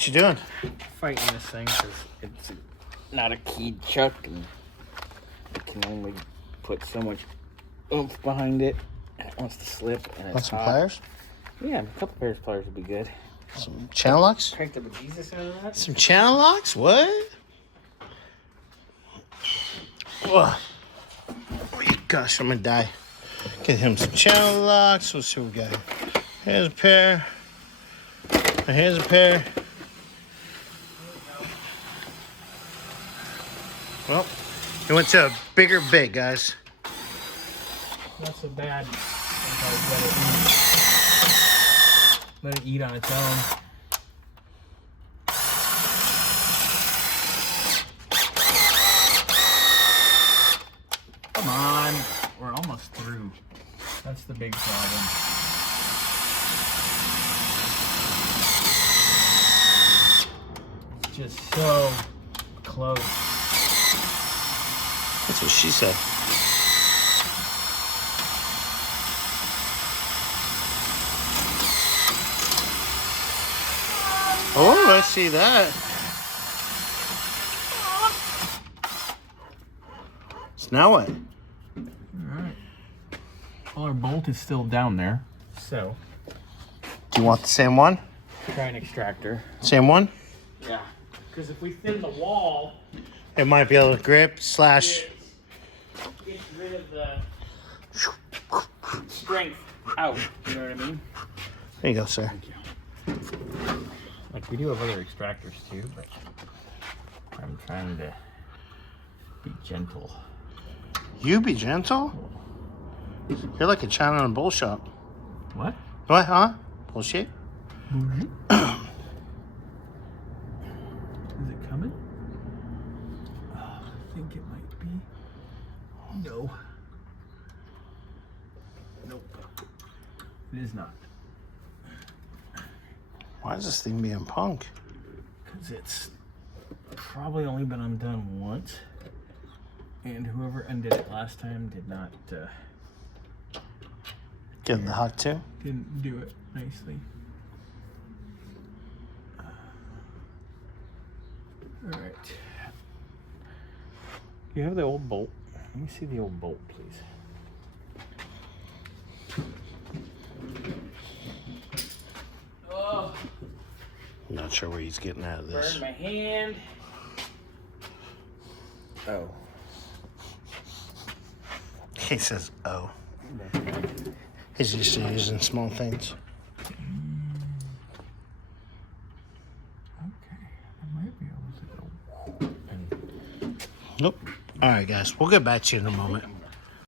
What you doing? Fighting this thing because it's not a keyed chuck and it can only put so much oomph behind it. And it wants to slip and it's Want some hot. pliers? Yeah, a couple pairs of pliers would be good. Some channel locks? Crank the bejesus out of that. Some channel locks? What? Ugh. Oh, gosh, I'm gonna die. Get him some channel locks. Let's see what we got. Here's a pair. And here's a pair. Well, he went to a bigger big, guys. Not so bad. Let it eat on its own. Come on, we're almost through. That's the big problem. It's just so close. That's what she said. Oh, I see that. So now what? Alright. Well, our bolt is still down there, so Do you want the same one? try an extractor. Same one? Yeah. Because if we thin the wall, It might be able to grip slash. it gets rid of the strength out. You know what I mean? There you go, sir. Thank you. Like, we do have other extractors too, but I'm trying to be gentle. You be gentle? You're like a China in a bull shop. What? What, huh? Bullshit? Is it coming? I think it might be. No. Nope. It is not. Why is this thing being punk? Because it's probably only been undone once. And whoever undid it last time did not, Give the hot too. didn't do it nicely. Alright. You have the old bolt. Let me see the old bolt, please. Oh, I'm not sure where he's getting out of this. burn my hand. Oh. He says, oh. He's used to using small things. Okay. I might be able to go. Nope. All right, guys. We'll get back to you in a moment.